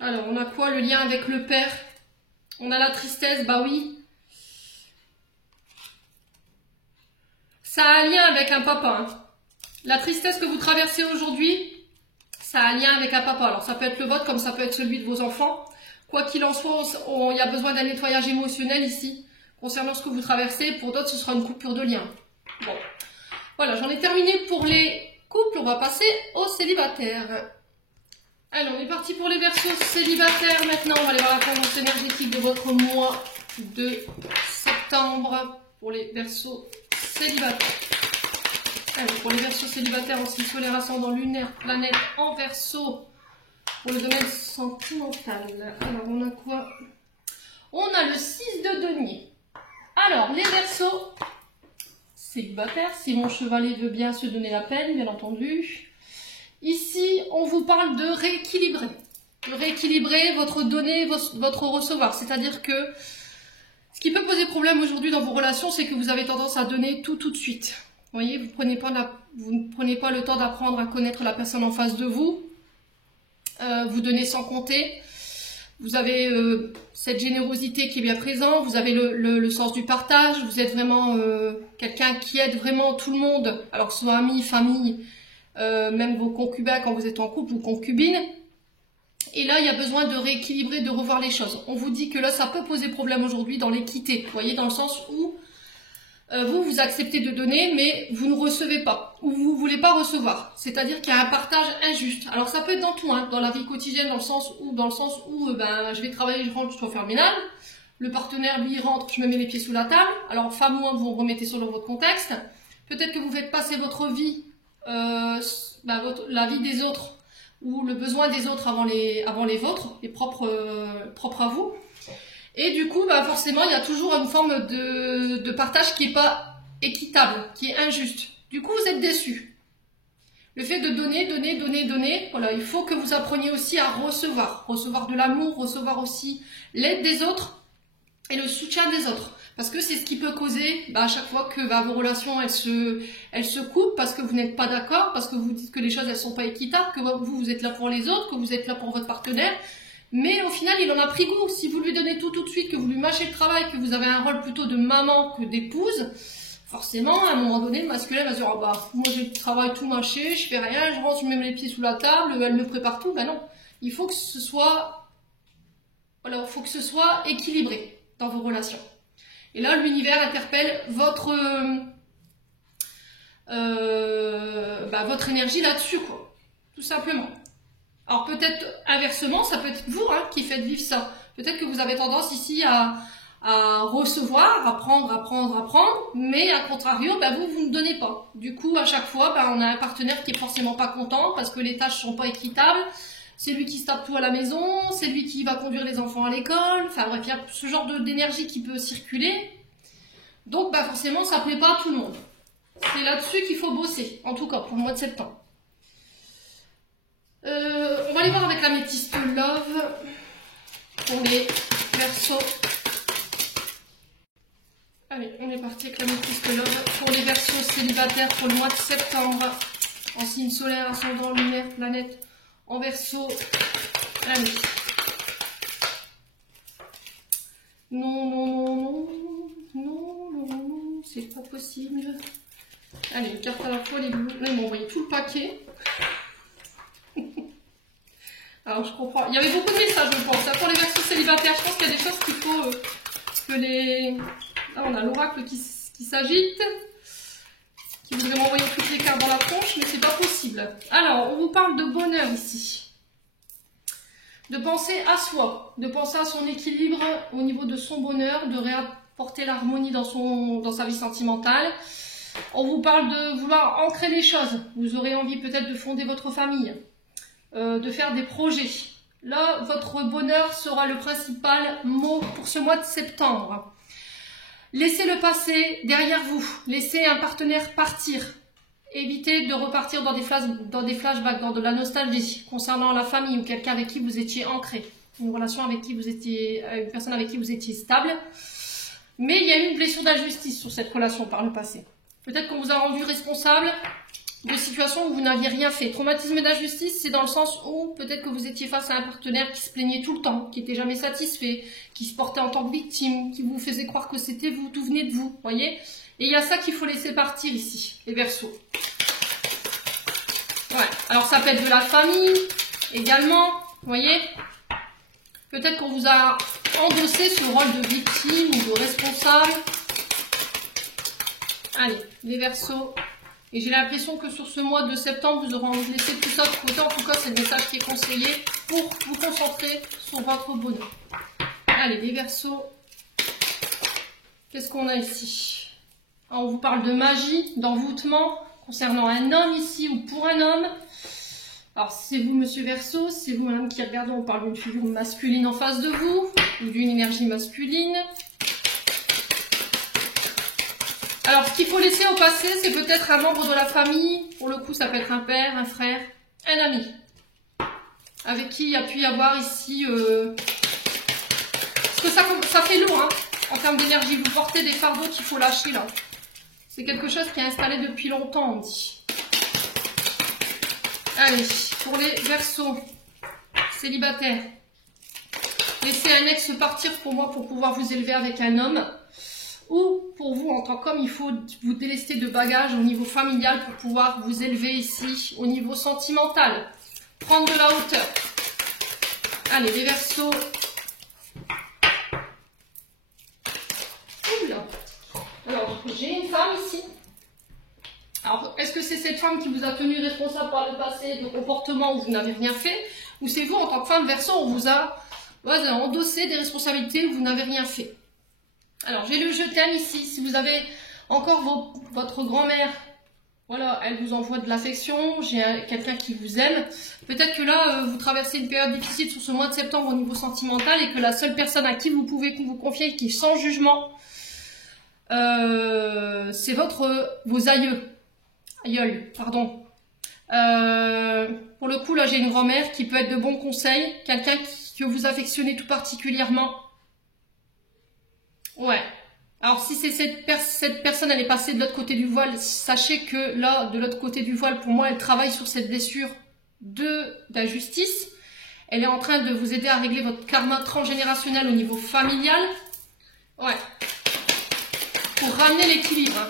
Alors, on a quoi? Le lien avec le père. On a la tristesse, bah oui. Ça a un lien avec un papa, hein. La tristesse que vous traversez aujourd'hui, ça a un lien avec un papa. Alors ça peut être le vôtre comme ça peut être celui de vos enfants. Quoi qu'il en soit, il y a besoin d'un nettoyage émotionnel ici, concernant ce que vous traversez. Pour d'autres, ce sera une coupure de lien. Bon, voilà, j'en ai terminé pour les couples. On va passer aux célibataires. Alors, on est parti pour les Verseaux célibataires. Maintenant, on va aller voir la tendance énergétique de votre mois de septembre pour les Verseaux célibataires. Alors, pour les Verseaux célibataires, aussi solaire, ascendant lunaire, planète en Verseau, pour le domaine sentimental. Alors, on a quoi? On a le 6 de denier. Alors, les Verseaux célibataires, si mon chevalet veut bien se donner la peine, bien entendu. Ici, on vous parle de rééquilibrer. De rééquilibrer votre donner, votre recevoir. C'est-à-dire que ce qui peut poser problème aujourd'hui dans vos relations, c'est que vous avez tendance à donner tout de suite. Vous voyez, vous ne prenez pas le temps d'apprendre à connaître la personne en face de vous. Vous donnez sans compter. Vous avez cette générosité qui est bien présente. Vous avez le sens du partage. Vous êtes vraiment quelqu'un qui aide vraiment tout le monde. Alors que ce soit amis, famille, même vos concubins quand vous êtes en couple ou concubines. Et là, il y a besoin de rééquilibrer, de revoir les choses. On vous dit que là, ça peut poser problème aujourd'hui dans l'équité. Vous voyez, dans le sens où vous acceptez de donner, mais vous ne recevez pas, ou vous ne voulez pas recevoir. C'est-à-dire qu'il y a un partage injuste. Alors ça peut être dans tout, hein, dans la vie quotidienne, dans le sens où ben, je vais travailler, je rentre, je dois faire le ménage. Le partenaire, lui, rentre, je me mets les pieds sous la table. Alors femme ou homme, vous remettez sur votre contexte. Peut-être que vous faites passer votre vie, la vie des autres, ou le besoin des autres avant les vôtres, les propres à vous. Et du coup, bah forcément, il y a toujours une forme de partage qui n'est pas équitable, qui est injuste. Du coup, vous êtes déçus. Le fait de donner, voilà, il faut que vous appreniez aussi à recevoir. Recevoir de l'amour, recevoir aussi l'aide des autres et le soutien des autres. Parce que c'est ce qui peut causer, à chaque fois que vos relations, elles se coupent parce que vous n'êtes pas d'accord, parce que vous dites que les choses, elles sont pas équitables, que vous êtes là pour les autres, que vous êtes là pour votre partenaire. Mais au final, il en a pris goût. Si vous lui donnez tout de suite, que vous lui mâchez le travail, que vous avez un rôle plutôt de maman que d'épouse, forcément, à un moment donné, le masculin va se dire, moi j'ai le travail tout mâché, je fais rien, je rentre, je mets les pieds sous la table, elle me prépare tout. Ben non, il faut que ce soit, voilà, il faut que ce soit équilibré dans vos relations. Et là, l'univers interpelle votre énergie là-dessus, quoi, tout simplement. Alors peut-être inversement, ça peut être vous qui faites vivre ça. Peut-être que vous avez tendance ici à recevoir, à prendre, mais à contrario, vous ne donnez pas. Du coup, à chaque fois, on a un partenaire qui est forcément pas content parce que les tâches sont pas équitables. C'est lui qui se tape tout à la maison, c'est lui qui va conduire les enfants à l'école. Enfin bref, il y a ce genre d'énergie qui peut circuler. Donc forcément, ça plaît pas à tout le monde. C'est là-dessus qu'il faut bosser, en tout cas pour le mois de septembre. On va aller voir avec l'améthyste Love pour les Verseaux. Allez, on est parti avec l'améthyste célibataires pour le mois de septembre. En signe solaire, ascendant, lumière, planète, en Verseau. Allez. Non, non, non, non, non, non, c'est pas possible. Allez, une carte à la fois, les bleus. Là, ils m'ont envoyé tout le paquet. Alors, je comprends. Il y avait beaucoup de messages, je pense. Pour les Verseaux célibataires, je pense qu'il y a des choses qu'il faut que les... Là, on a l'oracle qui s'agite, qui voudrait m'envoyer toutes les cartes dans la tronche, mais c'est pas possible. Alors, on vous parle de bonheur ici. De penser à soi, de penser à son équilibre au niveau de son bonheur, de réapporter l'harmonie dans sa vie sentimentale. On vous parle de vouloir ancrer les choses. Vous aurez envie peut-être de fonder votre famille, de faire des projets. Là, votre bonheur sera le principal mot pour ce mois de septembre. Laissez le passé derrière vous. Laissez un partenaire partir. Évitez de repartir dans des flashbacks, dans de la nostalgie concernant la famille ou quelqu'un avec qui vous étiez ancré. Une relation avec qui vous étiez, une personne avec qui vous étiez stable. Mais il y a eu une blessure d'injustice sur cette relation par le passé. Peut-être qu'on vous a rendu responsable de situations où vous n'aviez rien fait. Traumatisme d'injustice, c'est dans le sens où peut-être que vous étiez face à un partenaire qui se plaignait tout le temps, qui n'était jamais satisfait, qui se portait en tant que victime, qui vous faisait croire que c'était vous, tout venait de vous, voyez. Et il y a ça qu'il faut laisser partir ici, les Verseaux. Ouais. Alors ça peut être de la famille également, vous voyez. Peut-être qu'on vous a endossé ce rôle de victime ou de responsable. Allez, les Verseaux. Et j'ai l'impression que sur ce mois de septembre, vous aurez envie de laisser tout ça de côté. En tout cas, c'est le message qui est conseillé pour vous concentrer sur votre bonheur. Allez, les Verseaux. Qu'est-ce qu'on a ici? On vous parle de magie, d'envoûtement, concernant un homme ici ou pour un homme. Alors, c'est vous, monsieur Verseau, c'est vous, madame, qui regardez, on parle d'une figure masculine en face de vous, ou d'une énergie masculine. Alors, ce qu'il faut laisser au passé, c'est peut-être un membre de la famille. Pour le coup, ça peut être un père, un frère, un ami. Avec qui il y a pu y avoir ici... Parce que ça fait lourd, hein, en termes d'énergie. Vous portez des fardeaux qu'il faut lâcher, là. C'est quelque chose qui est installé depuis longtemps, on dit. Allez, pour les Verseaux célibataires, laissez un ex partir pour moi pour pouvoir vous élever avec un homme. Ou pour vous, en tant qu'homme, il faut vous délester de bagages au niveau familial pour pouvoir vous élever ici au niveau sentimental. Prendre de la hauteur. Allez, les Verseaux. Oula. Alors, j'ai une femme ici. Alors, est-ce que c'est cette femme qui vous a tenu responsable par le passé de comportements où vous n'avez rien fait? Ou c'est vous, en tant que femme Verseau, on vous a endossé des responsabilités où vous n'avez rien fait? Alors, j'ai le je t'aime ici. Si vous avez encore votre grand-mère, voilà, elle vous envoie de l'affection, j'ai quelqu'un qui vous aime. Peut-être que là, vous traversez une période difficile sur ce mois de septembre au niveau sentimental et que la seule personne à qui vous pouvez vous confier, qui est sans jugement, c'est vos aïeuls, pardon. Pour le coup, là, j'ai une grand-mère qui peut être de bons conseils, quelqu'un que vous affectionnez tout particulièrement. Ouais. Alors, si c'est cette personne, elle est passée de l'autre côté du voile, sachez que là, de l'autre côté du voile, pour moi, elle travaille sur cette blessure d'injustice. Elle est en train de vous aider à régler votre karma transgénérationnel au niveau familial. Ouais. Pour ramener l'équilibre.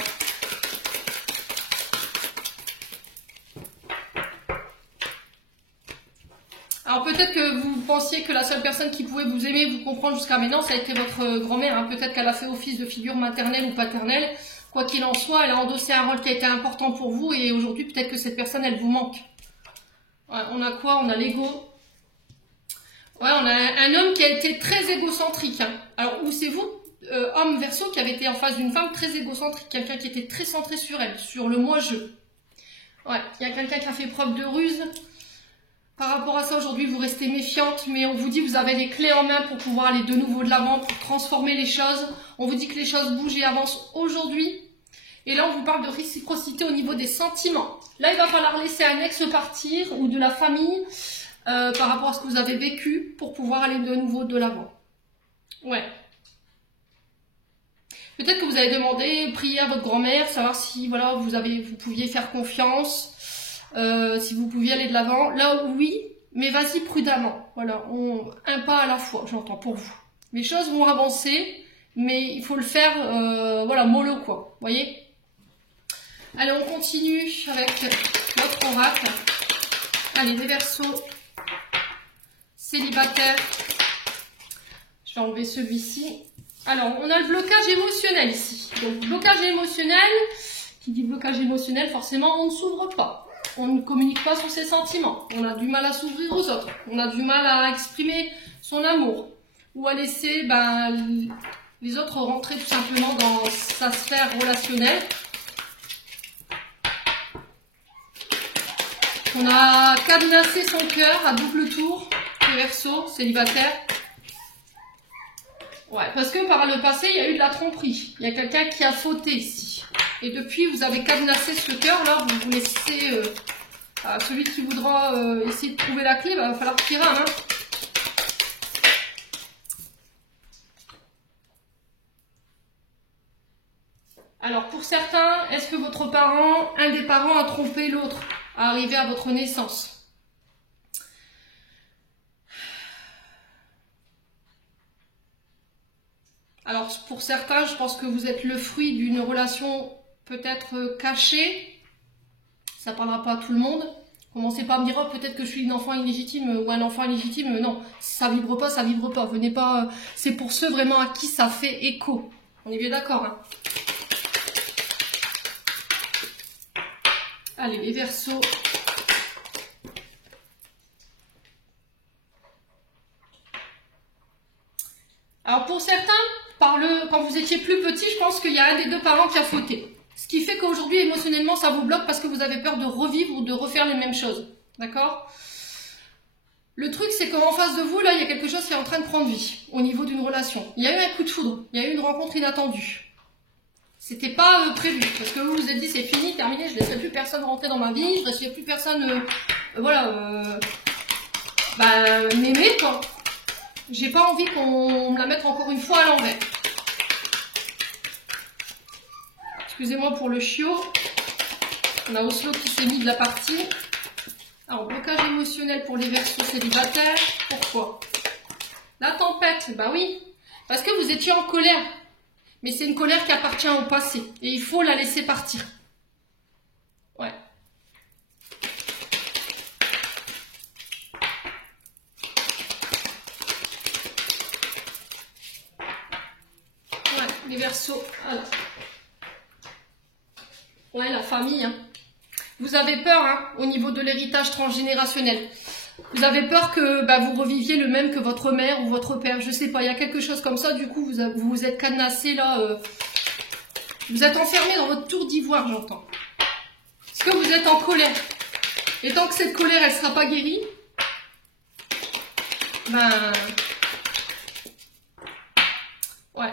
Alors peut-être que vous pensiez que la seule personne qui pouvait vous aimer, vous comprendre jusqu'à maintenant, ça a été votre grand-mère. Hein. Peut-être qu'elle a fait office de figure maternelle ou paternelle. Quoi qu'il en soit, elle a endossé un rôle qui a été important pour vous et aujourd'hui, peut-être que cette personne, elle vous manque. Ouais, on a quoi? On a l'ego. Ouais, on a un homme qui a été très égocentrique. Hein. Alors, où c'est vous, homme Verseau, qui avait été en face d'une femme très égocentrique, quelqu'un qui était très centré sur elle, sur le moi-je. Ouais, il y a quelqu'un qui a fait preuve de ruse. Par rapport à ça, aujourd'hui, vous restez méfiante, mais on vous dit que vous avez les clés en main pour pouvoir aller de nouveau de l'avant, pour transformer les choses. On vous dit que les choses bougent et avancent aujourd'hui. Et là, on vous parle de réciprocité au niveau des sentiments. Là, il va falloir laisser un ex partir ou de la famille par rapport à ce que vous avez vécu pour pouvoir aller de nouveau de l'avant. Ouais. Peut-être que vous avez demandé, prié à votre grand-mère, savoir si voilà, vous pouviez faire confiance, si vous pouviez aller de l'avant. Là, oui, mais vas-y prudemment. Voilà, un pas à la fois, j'entends pour vous. Les choses vont avancer, mais il faut le faire, voilà, mollo quoi, vous voyez. Allez, on continue avec notre oracle. Allez, les Verseaux célibataires. Je vais enlever celui-ci. Alors, on a le blocage émotionnel ici. Donc, blocage émotionnel, qui dit blocage émotionnel, forcément, on ne s'ouvre pas. On ne communique pas sur ses sentiments. On a du mal à s'ouvrir aux autres. On a du mal à exprimer son amour. Ou à laisser les autres rentrer tout simplement dans sa sphère relationnelle. On a cadenassé son cœur à double tour, les Verseaux célibataires. Ouais, parce que par le passé, il y a eu de la tromperie. Il y a quelqu'un qui a fauté ici. Et depuis, vous avez cadenassé ce cœur-là. Vous laissez celui qui voudra essayer de trouver la clé, il va falloir qu'il rame. Hein. Alors, pour certains, est-ce que votre parent, un des parents a trompé l'autre, à arriver à votre naissance? Alors, pour certains, je pense que vous êtes le fruit d'une relation peut-être cachée. Ça ne parlera pas à tout le monde. Commencez pas à me dire, oh, peut-être que je suis une enfant illégitime ou un enfant illégitime. Non, si ça vibre pas, ça vibre pas. Venez pas. C'est pour ceux vraiment à qui ça fait écho. On est bien d'accord, hein? Allez, les Verseaux. Alors, pour certains, quand vous étiez plus petit, je pense qu'il y a un des deux parents qui a fauté. Ce qui fait qu'aujourd'hui, émotionnellement, ça vous bloque parce que vous avez peur de revivre ou de refaire les mêmes choses. D'accord? Le truc, c'est qu'en face de vous, là, il y a quelque chose qui est en train de prendre vie au niveau d'une relation. Il y a eu un coup de foudre, il y a eu une rencontre inattendue. C'était pas prévu, parce que vous vous êtes dit, c'est fini, terminé, je ne laisserai plus personne rentrer dans ma vie, je ne laisserai plus personne, m'aimer, quoi. J'ai pas envie qu'on me la mette encore une fois à l'envers. Excusez-moi pour le chiot. On a Oslo qui s'est mis de la partie. Alors, blocage émotionnel pour les Verseaux célibataires. Pourquoi? La tempête, bah oui. Parce que vous étiez en colère. Mais c'est une colère qui appartient au passé. Et il faut la laisser partir. Ouais. Ouais, les Verseaux. Alors. Ouais, la famille. Hein. Vous avez peur au niveau de l'héritage transgénérationnel. Vous avez peur que vous reviviez le même que votre mère ou votre père. Je sais pas, il y a quelque chose comme ça. Du coup, vous vous êtes cadenassé là. Vous êtes enfermé dans votre tour d'ivoire, j'entends. Parce que vous êtes en colère. Et tant que cette colère, elle ne sera pas guérie, ouais.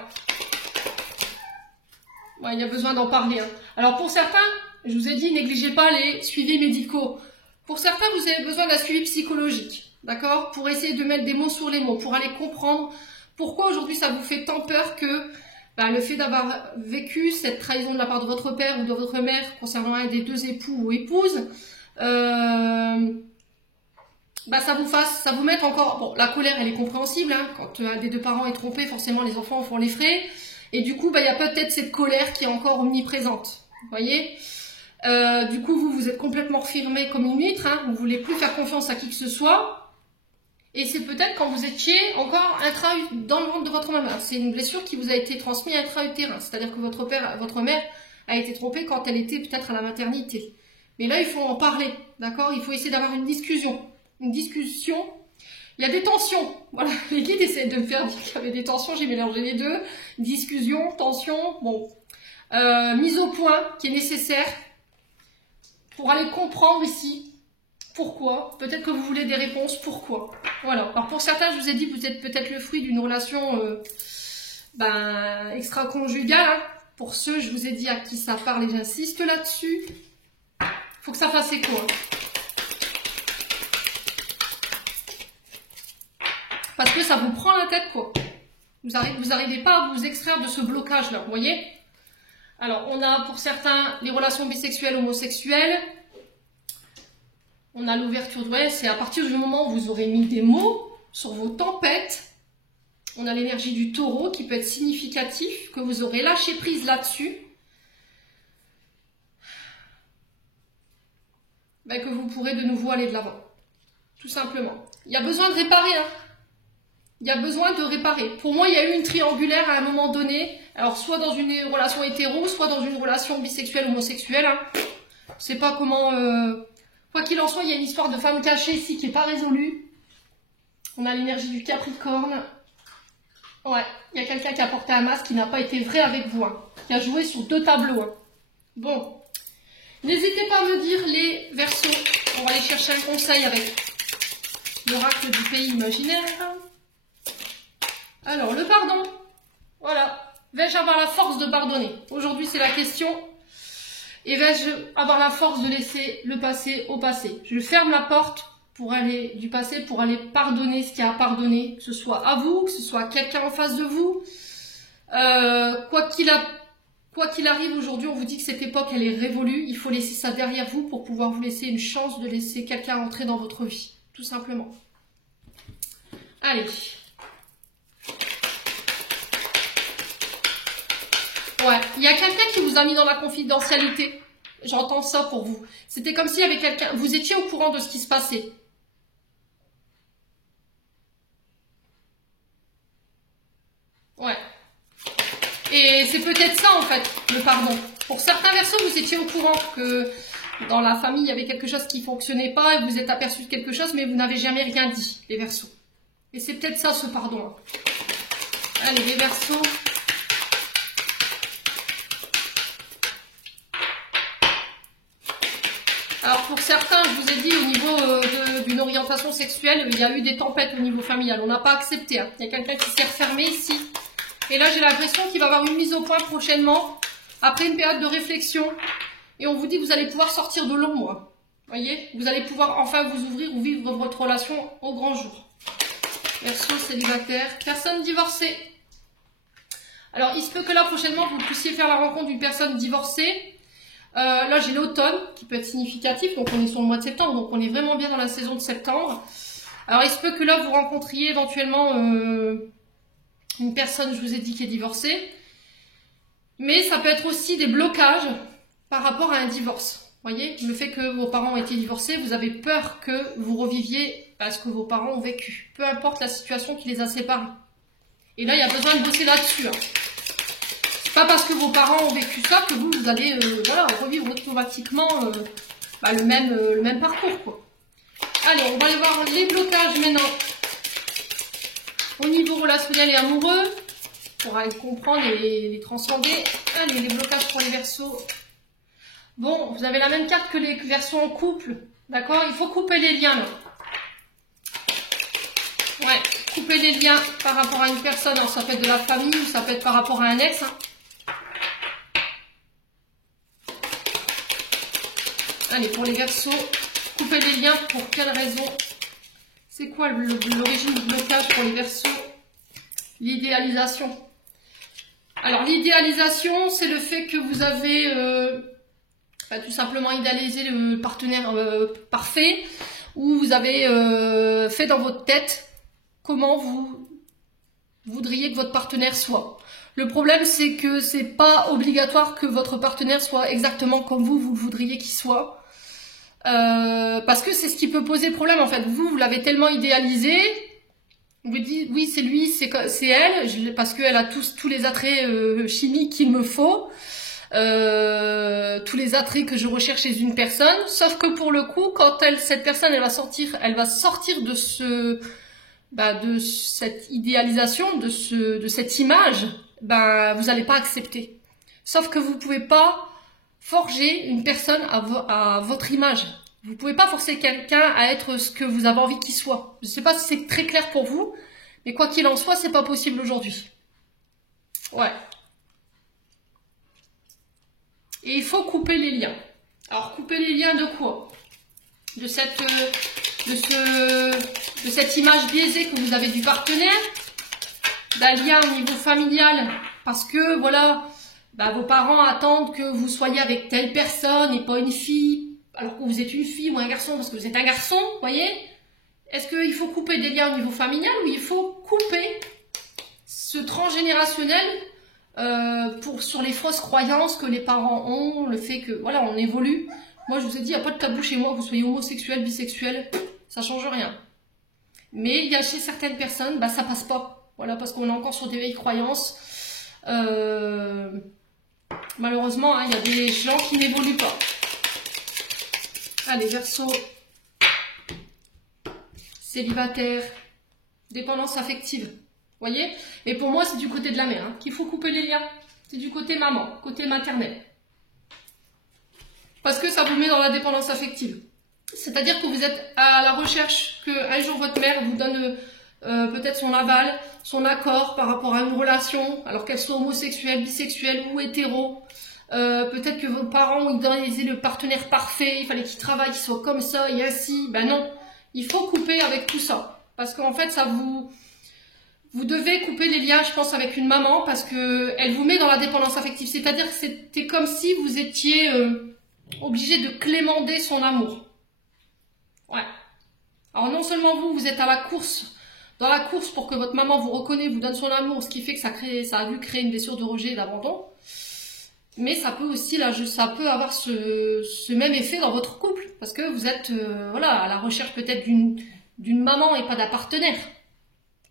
Ouais, il y a besoin d'en parler. Hein. Alors pour certains, je vous ai dit, négligez pas les suivis médicaux. Pour certains, vous avez besoin d'un suivi psychologique, d'accord? Pour essayer de mettre des mots sur les mots, pour aller comprendre pourquoi aujourd'hui ça vous fait tant peur que le fait d'avoir vécu cette trahison de la part de votre père ou de votre mère concernant un des deux époux ou épouses, ça vous mette encore... Bon, la colère, elle est compréhensible, hein, quand un des deux parents est trompé, forcément les enfants en font les frais. Et du coup, il y a peut-être cette colère qui est encore omniprésente. Vous voyez? Du coup, vous êtes complètement refermé comme une huître. Hein, vous ne voulez plus faire confiance à qui que ce soit. Et c'est peut-être quand vous étiez encore dans le ventre de votre maman. C'est une blessure qui vous a été transmise intra-utérin. C'est-à-dire que votre mère a été trompée quand elle était peut-être à la maternité. Mais là, il faut en parler. D'accord? Il faut essayer d'avoir une discussion. Une discussion. Il y a des tensions. Voilà, les guides essaient de me faire dire qu'il y avait des tensions, j'ai mélangé les deux. Discussion, tension, bon. Mise au point qui est nécessaire pour aller comprendre ici pourquoi. Peut-être que vous voulez des réponses, pourquoi. Voilà. Alors pour certains, je vous ai dit, vous êtes peut-être le fruit d'une relation extra-conjugale. Hein. Pour ceux, je vous ai dit à qui ça parle et j'insiste là-dessus. Il faut que ça fasse écho. Hein. Parce que ça vous prend la tête, quoi. Vous n'arrivez pas à vous extraire de ce blocage-là, vous voyez? Alors, on a pour certains les relations bisexuelles, homosexuelles. On a l'ouverture de... Ouais, c'est à partir du moment où vous aurez mis des mots sur vos tempêtes. On a l'énergie du taureau qui peut être significatif, que vous aurez lâché prise là-dessus. Ben, que vous pourrez de nouveau aller de l'avant. Tout simplement. Il y a besoin de réparer. Hein. Il y a besoin de réparer. Pour moi, il y a eu une triangulaire à un moment donné. Alors, soit dans une relation hétéro, soit dans une relation bisexuelle, homosexuelle. Hein. Je sais pas comment... Quoi qu'il en soit, il y a une histoire de femme cachée ici qui n'est pas résolue. On a l'énergie du Capricorne. Ouais, il y a quelqu'un qui a porté un masque qui n'a pas été vrai avec vous. Hein. Qui a joué sur 2 tableaux. Hein. Bon. N'hésitez pas à me dire les Verseaux. On va aller chercher un conseil avec l'oracle du pays imaginaire. Alors, le pardon. Voilà. Vais-je avoir la force de pardonner? Aujourd'hui, c'est la question. Et vais-je avoir la force de laisser le passé au passé? Je ferme la porte pour aller du passé, pour aller pardonner ce qu'il y a à pardonner, que ce soit à vous, que ce soit à quelqu'un en face de vous. Quoi qu'il arrive aujourd'hui, on vous dit que cette époque, elle est révolue. Il faut laisser ça derrière vous pour pouvoir vous laisser une chance de laisser quelqu'un entrer dans votre vie, tout simplement. Allez. Ouais, il y a quelqu'un qui vous a mis dans la confidentialité. J'entends ça pour vous. C'était comme s'il y avait quelqu'un... Vous étiez au courant de ce qui se passait. Ouais. Et c'est peut-être ça, en fait, le pardon. Pour certains Verseaux, vous étiez au courant que dans la famille, il y avait quelque chose qui ne fonctionnait pas et vous êtes aperçu de quelque chose, mais vous n'avez jamais rien dit, les Verseaux. Et c'est peut-être ça, ce pardon. Allez, les Verseaux... Alors pour certains, je vous ai dit, au niveau d'une orientation sexuelle, il y a eu des tempêtes au niveau familial. On n'a pas accepté. Hein. Il y a quelqu'un qui s'est refermé ici. Et là, j'ai l'impression qu'il va y avoir une mise au point prochainement, après une période de réflexion. Et on vous dit que vous allez pouvoir sortir de l'ombre. Vous voyez? Vous allez pouvoir enfin vous ouvrir ou vivre votre relation au grand jour. Verseau célibataire, personne divorcée. Alors, il se peut que là, prochainement, vous puissiez faire la rencontre d'une personne divorcée. Là, j'ai l'automne qui peut être significatif, donc on est sur le mois de septembre, donc on est vraiment bien dans la saison de septembre. Alors, il se peut que là, vous rencontriez éventuellement une personne, je vous ai dit, qui est divorcée. Mais ça peut être aussi des blocages par rapport à un divorce. Vous voyez, le fait que vos parents ont été divorcés, vous avez peur que vous reviviez à ce que vos parents ont vécu. Peu importe la situation qui les a séparés. Et là, il y a besoin de bosser là-dessus. Hein. Pas parce que vos parents ont vécu ça que vous allez voilà, revivre automatiquement le même parcours. Quoi. Allez, on va aller voir les blocages maintenant au niveau relationnel et amoureux. On va les comprendre et les transcender. Allez, les blocages pour les Verseaux. Bon, vous avez la même carte que les Verseaux en couple. D'accord? Il faut couper les liens là. Ouais, couper les liens par rapport à une personne. Alors, ça peut être de la famille ou ça peut être par rapport à un ex. Hein. Allez, pour les Verseaux, couper les liens, pour quelle raison? C'est quoi l'origine du blocage pour les Verseaux? L'idéalisation. Alors, l'idéalisation, c'est le fait que vous avez tout simplement idéalisé le partenaire parfait, ou vous avez fait dans votre tête comment vous voudriez que votre partenaire soit. Le problème, c'est que c'est pas obligatoire que votre partenaire soit exactement comme vous le voudriez qu'il soit. Parce que c'est ce qui peut poser problème en fait. Vous l'avez tellement idéalisé, vous dites oui c'est lui, c'est elle, parce qu'elle a tous les attraits chimiques qu'il me faut, tous les attraits que je recherche chez une personne. Sauf que pour le coup, quand cette personne elle va sortir de de cette idéalisation, de cette image, vous n'allez pas accepter. Sauf que vous pouvez pas forger une personne à votre image. Vous pouvez pas forcer quelqu'un à être ce que vous avez envie qu'il soit. Je sais pas si c'est très clair pour vous, mais quoi qu'il en soit, c'est pas possible aujourd'hui. Ouais. Et il faut couper les liens. Alors, couper les liens de quoi? De cette image biaisée que vous avez du partenaire. d'un lien au niveau familial, parce que voilà, vos parents attendent que vous soyez avec telle personne et pas une fille, alors que vous êtes une fille ou un garçon parce que vous êtes un garçon, vous voyez? Est-ce qu'il faut couper des liens au niveau familial ou il faut couper ce transgénérationnel sur les fausses croyances que les parents ont, le fait que, voilà, on évolue. Moi, je vous ai dit, il n'y a pas de tabou chez moi, que vous soyez homosexuel, bisexuel, ça change rien. Mais il y a chez certaines personnes, ça passe pas. Voilà, parce qu'on est encore sur des vieilles croyances. Malheureusement, il y a des gens qui n'évoluent pas. Allez, Verseau. Célibataire. Dépendance affective. Vous voyez? Et pour moi, c'est du côté de la mère qu'il faut couper les liens. C'est du côté maman, côté maternel. Parce que ça vous met dans la dépendance affective. C'est-à-dire que vous êtes à la recherche qu'un jour votre mère vous donne peut-être son aval, son accord par rapport à une relation, alors qu'elle soit homosexuelle, bisexuelle ou hétéro. Peut-être que vos parents ont idéalisé le partenaire parfait, il fallait qu'il travaille, qu'il soit comme ça et ainsi. Ben non, il faut couper avec tout ça. Parce qu'en fait, vous devez couper les liens, je pense, avec une maman parce qu'elle vous met dans la dépendance affective. C'est-à-dire que c'était comme si vous étiez obligé de clémenter son amour. Ouais. Alors non seulement vous êtes à la course, dans la course pour que votre maman vous reconnaisse, vous donne son amour, ce qui fait que ça a dû créer une blessure de rejet et d'abandon. Mais ça peut aussi, ça peut avoir ce même effet dans votre couple. Parce que vous êtes à la recherche peut-être d'une maman et pas d'un partenaire.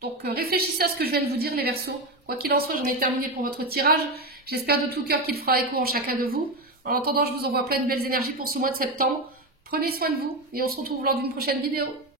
Donc réfléchissez à ce que je viens de vous dire les Verseaux. Quoi qu'il en soit, j'en ai terminé pour votre tirage. J'espère de tout cœur qu'il fera écho en chacun de vous. En attendant, je vous envoie plein de belles énergies pour ce mois de septembre. Prenez soin de vous et on se retrouve lors d'une prochaine vidéo.